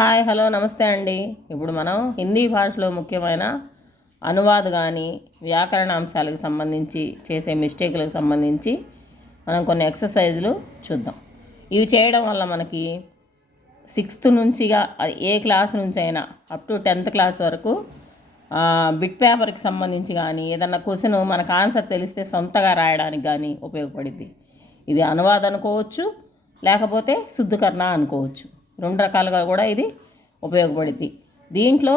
Hi hello నమస్తే అండి. ఇప్పుడు మనం హిందీ భాషలో ముఖ్యమైన అనువాద కానీ వ్యాకరణ అంశాలకు సంబంధించి చేసే మిస్టేక్లకు సంబంధించి మనం కొన్ని ఎక్సర్సైజులు చూద్దాం. ఇవి చేయడం వల్ల మనకి 6th నుంచిగా ఏ క్లాస్ నుంచి అయినా అప్ టు 10th క్లాస్ వరకు బిట్ పేపర్కి సంబంధించి కానీ ఏదన్నా క్వశ్చన్ మనకు ఆన్సర్ తెలిస్తే సొంతగా రాయడానికి కానీ ఉపయోగపడుద్ది. ఇది అనువాదం అనుకోవచ్చు, లేకపోతే శుద్ధకరణ అనుకోవచ్చు. రెండు రకాలుగా కూడా ఇది ఉపయోగపడుద్ది. దీంట్లో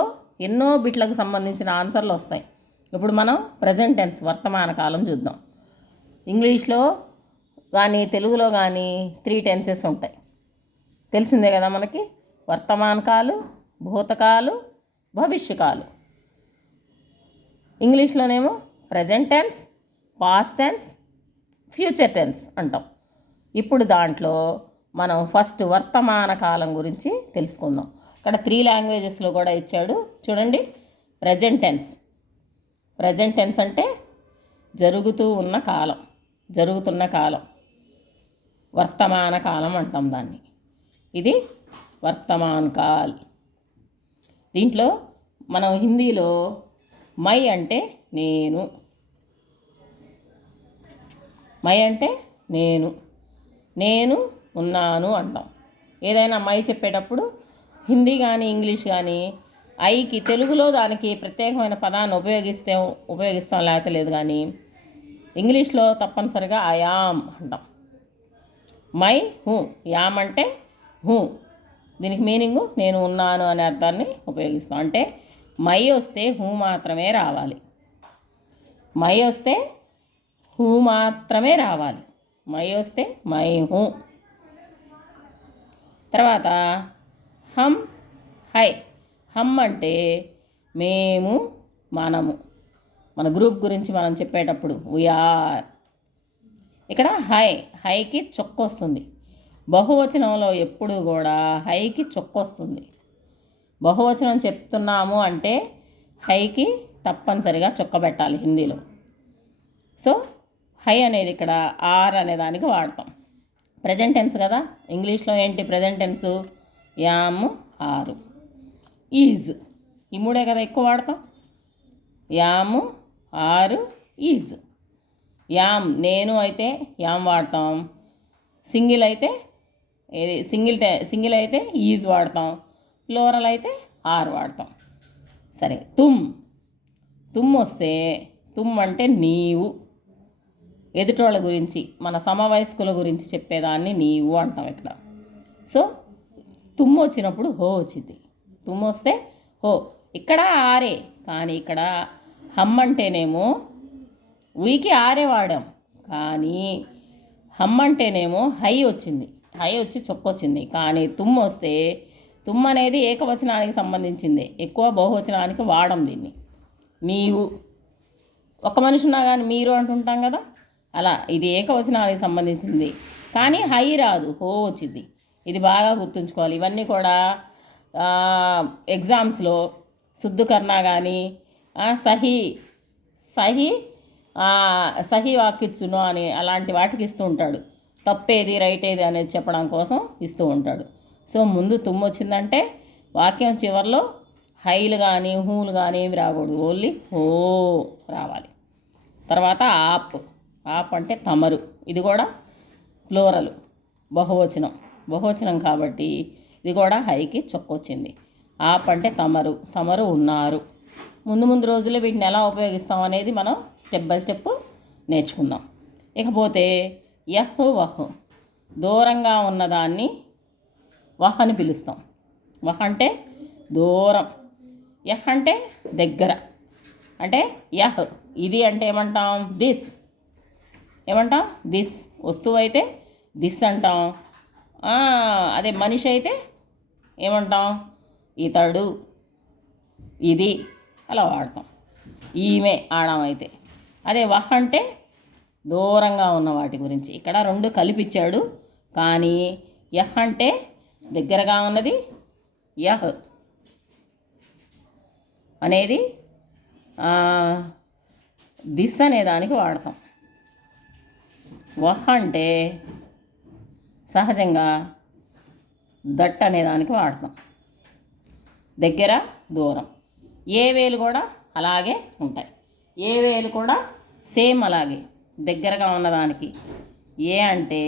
ఎన్నో బిట్లకు సంబంధించిన ఆన్సర్లు వస్తాయి. ఇప్పుడు మనం ప్రజెంట్ టెన్స్ వర్తమాన కాలం చూద్దాం. ఇంగ్లీష్లో కానీ తెలుగులో కానీ 3 టెన్సెస్ ఉంటాయి. తెలిసిందే కదా మనకి. వర్తమానకాలు, భూతకాలు, భవిష్యకాలు. ఇంగ్లీష్లోనేమో present tense, past tense, future tense అంటాం. ఇప్పుడు దాంట్లో మనం ఫస్ట్ వర్తమాన కాలం గురించి తెలుసుకుందాం. ఇక్కడ 3 లాంగ్వేజెస్లో కూడా ఇచ్చాడు చూడండి. Present tense. ప్రజెంట్ టెన్స్ అంటే జరుగుతున్న కాలం. వర్తమాన కాలం అంటాం దాన్ని. ఇది వర్తమాన్ కాల్. దీంట్లో మనం హిందీలో మై అంటే నేను, మై అంటే నేను ఉన్నాను అంటాం. ఏదైనా మై చెప్పేటప్పుడు హిందీ కానీ ఇంగ్లీష్ కానీ ఐకి తెలుగులో దానికి ప్రత్యేకమైన పదాన్ని ఉపయోగిస్తాం, లేకపోతే లేదు. కానీ ఇంగ్లీష్లో తప్పనిసరిగా ఐ యామ్ అంటాం. మై హూ, యామ్ అంటే హూ. దీనికి మీనింగు నేను ఉన్నాను అనే అర్థాన్ని ఉపయోగిస్తాం. అంటే మై వస్తే హూ మాత్రమే రావాలి. మై వస్తే హూ మాత్రమే రావాలి. మై వస్తే మై హూ. తర్వాత హమ్, హై. హమ్ అంటే మేము, మనము. మన గ్రూప్ గురించి మనం చెప్పేటప్పుడు వీఆర్. ఇక్కడ హైకి చొక్క వస్తుంది. బహువచనంలో ఎప్పుడు కూడా హైకి చొక్క వస్తుంది. బహువచనం చెప్తున్నాము అంటే హైకి తప్పనిసరిగా చొక్క పెట్టాలి హిందీలో. సో హై అనేది ఇక్కడ ఆర్ అనే దానికి వాడతాం. ప్రజెంట్ టెన్స్ కదా. ఇంగ్లీష్లో ఏంటి ప్రజెంట్ టెన్స్? యామ్, ఆరు, ఈజ్. ఈ మూడే కదా ఎక్కువ వాడతాం. యామ్, ఆరు, ఈజ్. యామ్ నేను అయితే యామ్ వాడతాం. సింగిల్ అయితే సింగిల్ అయితే ఈజ్ వాడతాం. ప్లూరల్ అయితే ఆర్ వాడతాం. సరే, తుమ్ వస్తే తుమ్ అంటే నీవు. ఎదుటోళ్ళ గురించి, మన సమవయస్కుల గురించి చెప్పేదాన్ని నీవు అంటాం ఇక్కడ. సో తుమ్ము వచ్చినప్పుడు హో వచ్చింది. తుమ్ము వస్తే హో. ఇక్కడ ఆరే, కానీ ఇక్కడ హమ్ అంటేనేమో వీకి ఆరే వాడాం, కానీ హమ్ అంటేనేమో హై వచ్చింది. హై వచ్చి చొక్కొచ్చింది. కానీ తుమ్ము వస్తే తుమ్ము అనేది ఏకవచనానికి సంబంధించింది. ఎక్కువ బహువచనానికి వాడం దీన్ని. నీవు, ఒక మనిషి ఉన్నా కానీ మీరు అంటుంటాం కదా, అలా ఇది ఏకవచనానికి సంబంధించింది. కానీ హై రాదు, హో వచ్చింది. ఇది బాగా గుర్తుంచుకోవాలి. ఇవన్నీ కూడా ఎగ్జామ్స్లో శుద్ధకర్ణ కానీ సహీ వాక్యచ్చును అని అలాంటి వాటికి ఇస్తూ ఉంటాడు. తప్పేది రైట్ ఏది అనేది చెప్పడం కోసం ఇస్తూ ఉంటాడు. సో ముందు తుమ్ము వచ్చిందంటే వాక్యం చివరిలో హైలు కానీ హూలు కానీ ఏమి రాకూడదు, ఓన్లీ హో రావాలి. తర్వాత ఆప్ అంటే తమరు. ఇది కూడా ప్లూరల్, బహువచనం కాబట్టి ఇది కూడా హైకి చొక్కొచ్చింది. ఆప్ అంటే తమరు ఉన్నారు. ముందు రోజుల్లో వీటిని ఎలా ఉపయోగిస్తాం అనేది మనం స్టెప్ బై స్టెప్ నేర్చుకుందాం. ఇకపోతే యహ్, వహ్. దూరంగా ఉన్నదాన్ని వహ్ అని పిలుస్తాం. వహ్ అంటే దూరం, యహ్ అంటే దగ్గర. అంటే యహ్ ఇది అంటే ఏమంటాం? దిస్. ఏమంటాం? దిస్. వస్తువు అయితే దిస్ అంటాం. అదే మనిషి అయితే ఏమంటాం? ఇతడు, ఇది అలా వాడతాం. ఈమె ఆడం అయితే. అదే వహ్ అంటే దూరంగా ఉన్న వాటి గురించి. ఇక్కడ 2 కలిపిచ్చాడు, కానీ యహ్ అంటే దగ్గరగా ఉన్నది. యహ్ అనేది దిస్ అనే దానికి వాడతాం. వహ్ అంటే సహజంగా దట్ అనే దానికి వాడతాం. దగ్గర, దూరం. ఏ వేలు కూడా అలాగే ఉంటాయి. ఏ వేలు కూడా సేమ్ అలాగే దగ్గరగా ఉన్నదానికి ఏ అంటే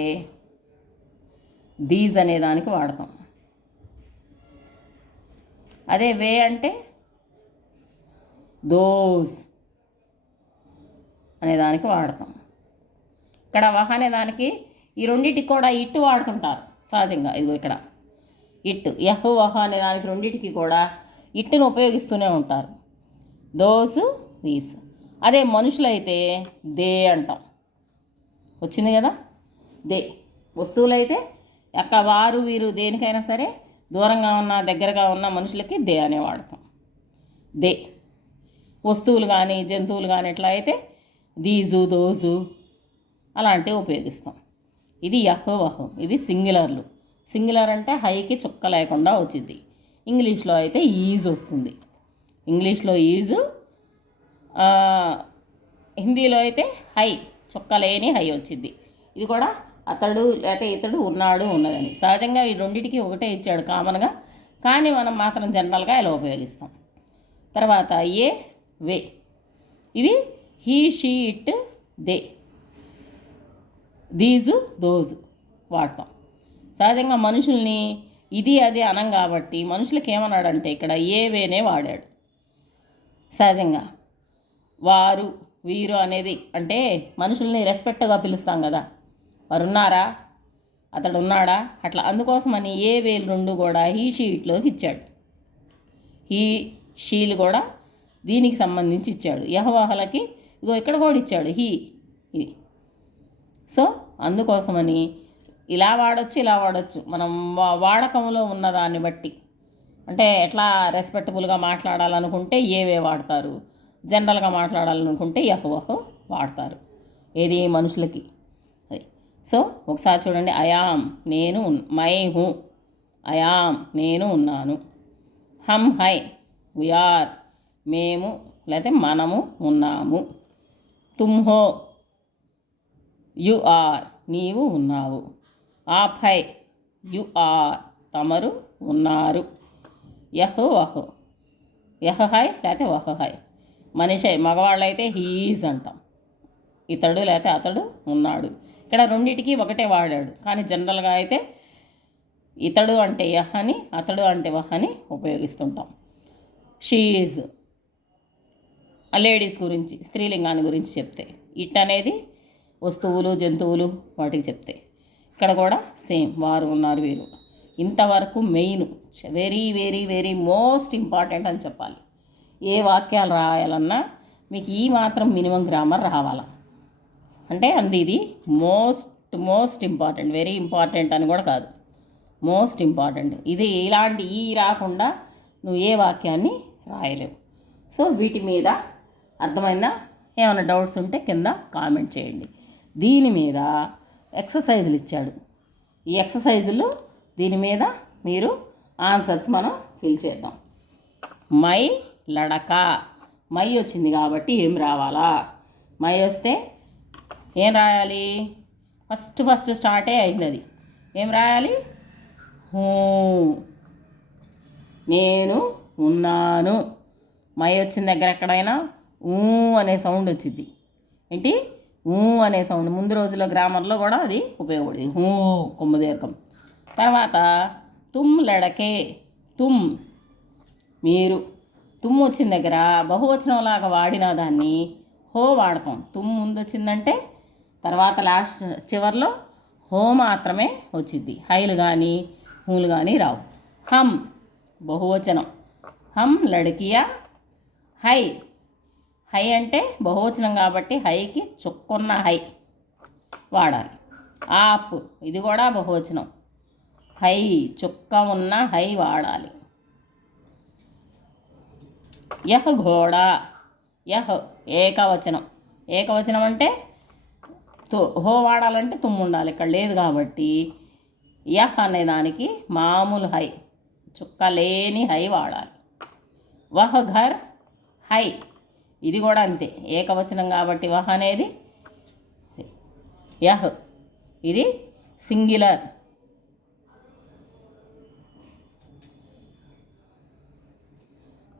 దీస్ అనే దానికి వాడతాం. అదే వే అంటే దోస్ అనే దానికి వాడతాం. ఇక్కడ వహ అనే దానికి ఈ రెండింటికి కూడా ఇట్టు వాడుతుంటారు సహజంగా. ఇదిగో ఇక్కడ ఇట్టు, యహ్ వహ అనే దానికి రెండింటికి కూడా ఇట్టును ఉపయోగిస్తూనే ఉంటారు. Those, these. అదే మనుషులైతే దే అంటాం. వచ్చింది కదా, దే. వస్తువులైతే వారు వీరు దేనికైనా సరే దూరంగా ఉన్న దగ్గరగా ఉన్న మనుషులకి దే అనే వాడతాం. దే. వస్తువులు కానీ జంతువులు కానీ ఎట్లా అయితే దీజు, దోజు అలాంటివి ఉపయోగిస్తాం. ఇది యహ్ వహ్. ఇది సింగులర్లు. సింగులర్ అంటే హైకి చుక్క లేకుండా వచ్చింది. ఇంగ్లీష్లో అయితే ఈజ్ వస్తుంది. ఇంగ్లీష్లో ఈజు, హిందీలో అయితే హై, చుక్క లేని హై వచ్చింది. ఇది కూడా అతడు లేకపోతే ఇతడు, ఉన్నాడు, ఉన్నదని. సహజంగా ఈ రెండింటికి ఒకటే ఇచ్చాడు కామన్గా, కానీ మనం మాత్రం జనరల్గా ఇలా ఉపయోగిస్తాం. తర్వాత ఏ వే. ఇవి హీ, షీ, ఇట్, దే, దీజు, దోజు వాడతాం. సహజంగా మనుషుల్ని ఇది అది అనం కాబట్టి మనుషులకి ఏమన్నాడంటే ఇక్కడ ఏ వేనే వాడాడు. సహజంగా వారు వీరు అనేది అంటే మనుషుల్ని రెస్పెక్ట్గా పిలుస్తాం కదా, వారు ఉన్నారా, అతడు ఉన్నాడా, అట్లా. అందుకోసమని ఏ వేలు రెండు కూడా హీ షీట్లోకి ఇచ్చాడు. హీ షీలు కూడా దీనికి సంబంధించి ఇచ్చాడు. యహవాహలకి ఇగో ఇక్కడ కూడా ఇచ్చాడు హీ, ఇది. సో అందుకోసమని ఇలా వాడచ్చు, ఇలా వాడచ్చు. మనం వాడకంలో ఉన్నదాన్ని బట్టి, అంటే ఎట్లా రెస్పెక్టబుల్గా మాట్లాడాలనుకుంటే ఏవే వాడతారు, జనరల్గా మాట్లాడాలనుకుంటే యహ్వహ్ వాడతారు. ఏది మనుషులకి. అది. సో ఒకసారి చూడండి. అయాం నేను, మై హూ అయాం నేను ఉన్నాను, హమ్ హై వీఆర్ మేము లేకపోతే మనము ఉన్నాము, తుమ్ హో యు ఆర్ నీవు ఉన్నావు, ఆప్ హై యు ఆర్ తమరు ఉన్నారు, యహ్ వహ్ యహ్ హై లేకపోతే వహ్ హై. మనిషి మగవాళ్ళైతే హీజ్ అంటాం. ఇతడు లేకపోతే అతడు ఉన్నాడు. ఇక్కడ రెండింటికి ఒకటే వాడాడు, కానీ జనరల్గా అయితే ఇతడు అంటే యహ్ అని, అతడు అంటే వహ్ అని ఉపయోగిస్తుంటాం. షీఈజ్ లేడీస్ గురించి, స్త్రీలింగాన్ని గురించి చెప్తే. ఇట్ అనేది వస్తువులు జంతువులు వాటికి చెప్తే. ఇక్కడ కూడా సేమ్, వారు ఉన్నారు వీరు. ఇంతవరకు main, very very very most important అని చెప్పాలి. ఏ వాక్యాలు రాయాలన్నా మీకు ఈ మాత్రం మినిమం గ్రామర్ రావాలా. అంటే ఇది మోస్ట్ ఇంపార్టెంట్, వెరీ ఇంపార్టెంట్ అని కూడా కాదు, మోస్ట్ ఇంపార్టెంట్. ఇది ఇలాంటి ఈ రాకుండా నువ్వు ఏ వాక్యాన్ని రాయలేవు. సో వీటి మీద అర్థమైందా? ఏమైనా డౌట్స్ ఉంటే కింద కామెంట్ చేయండి. దీని మీద ఎక్సర్సైజులు ఇచ్చాడు. ఈ ఎక్సర్సైజులు దీని మీద మీరు ఆన్సర్స్ మనం ఫిల్ చేద్దాం. మై లడక, మై వచ్చింది కాబట్టి ఏం రావాలా? మై వస్తే ఏం రాయాలి? ఫస్ట్ స్టార్టే అయింది అది. ఏం రాయాలి? హూ, నేను ఉన్నాను. మై వచ్చిన దగ్గర ఎక్కడైనా ఊ అనే సౌండ్ వచ్చింది. ఏంటి? ఊ అనే సౌండ్. ముందు రోజుల్లో గ్రామర్లో కూడా అది ఉపయోగపడేది. హూ, కొమ్ము దీర్ఘం. తర్వాత తుమ్ లడకే, తుమ్ మీరు. తుమ్ వచ్చిన దగ్గర బహువచనంలాగా వాడిన దాన్ని హో వాడతాం. తుమ్ ముందు వచ్చిందంటే తర్వాత లాస్ట్ చివర్లో హో మాత్రమే వచ్చింది. హైలు కానీ హూలు కానీ రావు. హమ్ బహువచనం. హమ్ లడకియా హై. హై అంటే బహువచనం కాబట్టి హైకి చుక్కున్న హై వాడాలి. ఆప్ ఇది కూడా బహువచనం. హై చుక్క ఉన్న హై వాడాలి. యహ్ ఘోడా, యహ్ ఏకవచనం. ఏకవచనం అంటే హో వాడాలంటే తుమ్ము ఉండాలి, ఇక్కడ లేదు కాబట్టి యహ్ అనే దానికి మామూలు హై, చుక్క లేని హై వాడాలి. వహ్ ఘర్ హై, ఇది కూడా అంతే, ఏకవచనం కాబట్టి వహ్ అనేది యహ్, ఇది సింగులర్.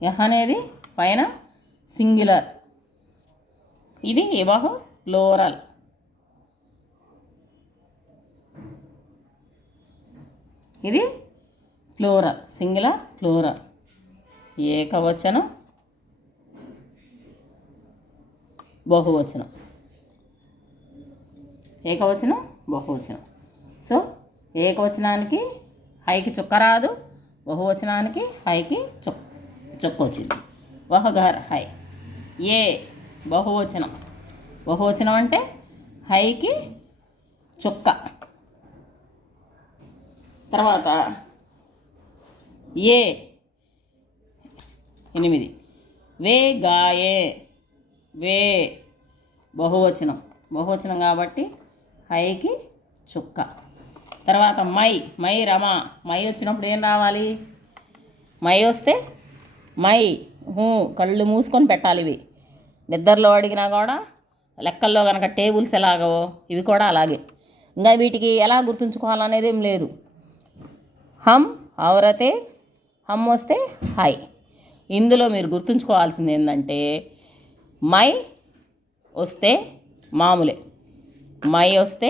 యహ్ అనేది పైన సింగులర్, ఇది యవహు ప్లూరల్. ఇది ప్లూరల్, సింగులర్ ప్లూరల్. ఏకవచనం బహువచనం, ఏకవచనం బహువచనం. సో ఏకవచనానికి హైకి చుక్క రాదు, బహువచనానికి హైకి చుక్క వచ్చింది. వహ్ ఘర్ హై. ఏ బహువచనం, బహువచనం అంటే హైకి చుక్క. తర్వాత ఏ 8. వే గాయే, వే బహువచనం, బహువచనం కాబట్టి హైకి చుక్క. తర్వాత మై రమ. మై వచ్చినప్పుడు ఏం రావాలి? మై వస్తే మై కళ్ళు మూసుకొని పెట్టాలి. ఇవి నిద్రలో అడిగినా కూడా, లెక్కల్లో కనుక టేబుల్స్ ఎలాగో ఇవి కూడా అలాగే. ఇంకా వీటికి ఎలా గుర్తుంచుకోవాలనేది ఏం లేదు. హమ్ ఔరతే, హమ్ వస్తే హై. ఇందులో మీరు గుర్తుంచుకోవాల్సింది ఏంటంటే మై వస్తే మామూలే, మై వస్తే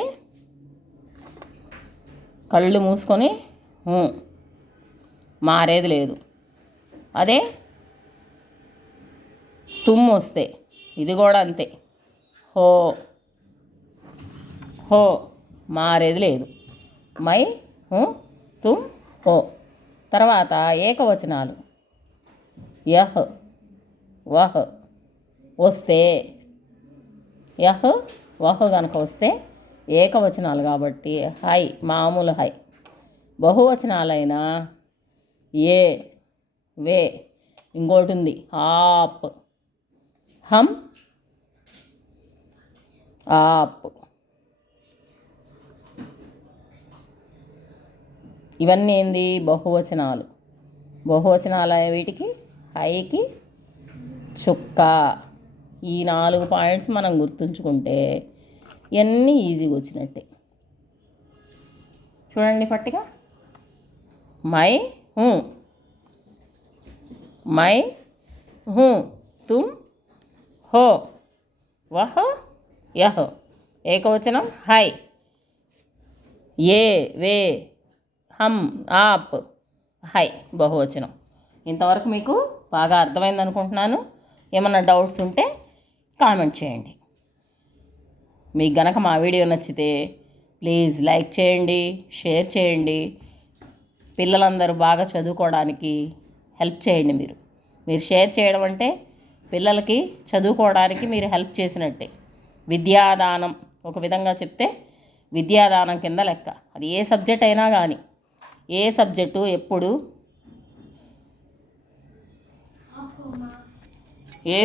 కళ్ళు మూసుకొని మారేది లేదు. అదే తుమ్ వస్తే ఇది కూడా అంతే, హో హో మారేది లేదు. మై తుమ్ హో. తర్వాత ఏకవచనాలు యహ్ వహ్ వస్తే, యహ్ వహ్ కనుక వస్తే ఏకవచనాలు కాబట్టి హై, మామూలు హై. బహువచనాలైనా ఏ వే, ఇంకోటి ఉంది ఆప్, హమ్ ఆప్. ఇవన్నీ ఏంది? బహువచనాలు. బహువచనాలు వీటికి హైకి చుక్క. ఈ 4 పాయింట్స్ మనం గుర్తుంచుకుంటే ఇవన్నీ ఈజీగా వచ్చినట్టే. చూడండి పట్టిక. మై మై తుమ్ హో, వహ్ యహ్ ఏకవచనం హై, ఏ వే హమ్ ఆప్ హై బహువచనం. ఇంతవరకు మీకు బాగా అర్థమైంది అనుకుంటున్నాను. ఏమన్నా డౌట్స్ ఉంటే కామెంట్ చేయండి. మీకు గనక మా వీడియో నచ్చితే ప్లీజ్ లైక్ చేయండి, షేర్ చేయండి. పిల్లలందరూ బాగా చదువుకోవడానికి హెల్ప్ చేయండి. మీరు షేర్ చేయడం అంటే పిల్లలకి చదువుకోవడానికి మీరు హెల్ప్ చేసినట్టే. విద్యాదానం ఒక విధంగా చెప్తే విద్యాదానం కింద లెక్క. అది ఏ సబ్జెక్ట్ అయినా కానీ, ఏ సబ్జెక్టు ఎప్పుడు ఏ